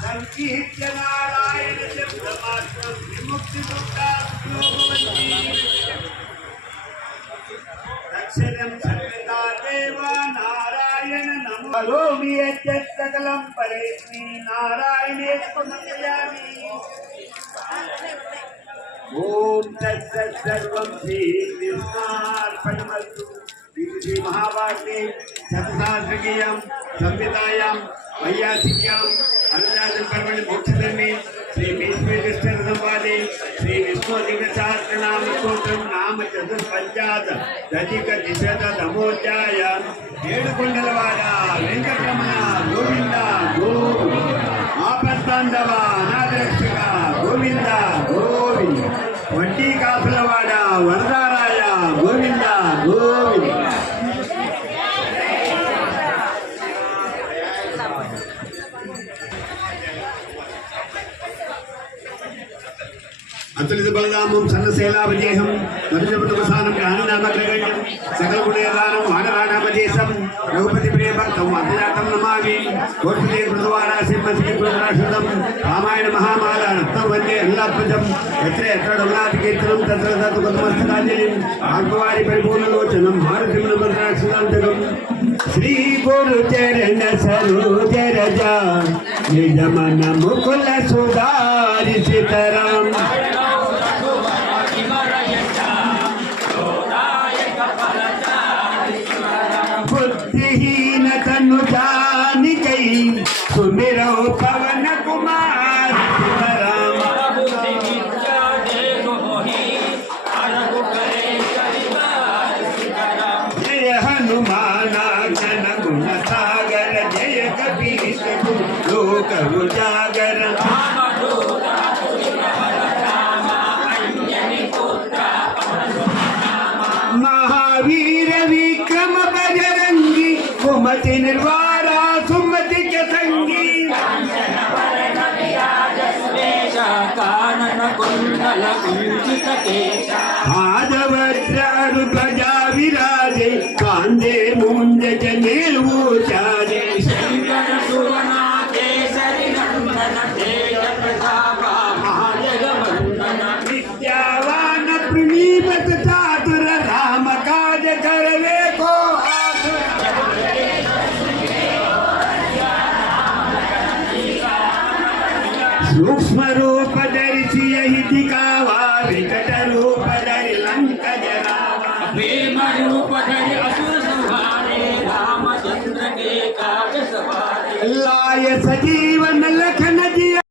संकीर्त्य नारायण शब्दमात्रं विमुक्ति अक्षरं सर्वदा देवा नारायण नमो करोमि यत् सकलं परस्मै नारायणे समर्पयामि। ओम तत्सत् सर्वं श्रीकृष्णार्पणमस्तु। श्री महाभारते शतसहस्रकीयां संहितायां वैयासिक्यां अनुजातं कर्मणि मोक्षधर्मे श्री विष्णु संवादे श्री विष्णु दिव्यसहस्रनाम स्तोत्रं नाम चतुष्पञ्चाशदधिकद्विशततमोऽध्याय ఏడుకొండలవాడ వెంకటరమణ గోవింద గోవింద ఆపద్బాంధవ అనాథరక్షక గోవింద గోవింద వడ్డీ కాసులవాడ వరదారాయ గోవింద గోవింద अतुलित बलदामं सन्नशैलावजेहं मधुजपतमसानं ज्ञाननामग्रगण्यं सकलगुणैर्दानं वानराणामजेशं रघुपति प्रियभक्तं अन्तर्जातं नमामि। कोटिदेव कृतवारासिंहश्रीकृतराश्रुतं रामायण महामाला रत्नं वन्दे अल्लाध्वजं यत्र यत्र रघुनाथकीर्तनं तत्र तत्र कुतुमस्तकाञ्जलिं आर्कवारि परिपूर्णलोचनं भारतीमनमन्त्राक्षरान्तकं श्री गुरुचरण सरोज रजा निज मन मुकुल सुधारि सीताराम बुद्धिहीन तनु जानिकै सुमिरो पवन कुमार सीताराम जय हनुमान ज्ञान गुण सागर जय कपीश लोक उजागर महावीर विक्रम बजरंगी कुमति निर्वारा सुमति के संगी हादवज्र ध्वजा विराजे कांधे मुंज जनेऊ चारे शंकर सुवना केसरी नंदन तेज प्रताप महाजगवंदन विद्यावान प्रणीमत चातुर राम काज करवे को सूक्ष्म रूप धरि यही दिखावा विकट रूप धरि लंक जरावा प्रेम रूप धरि असुर संहारे रामचंद्र के काज सवारे लाय सजीवन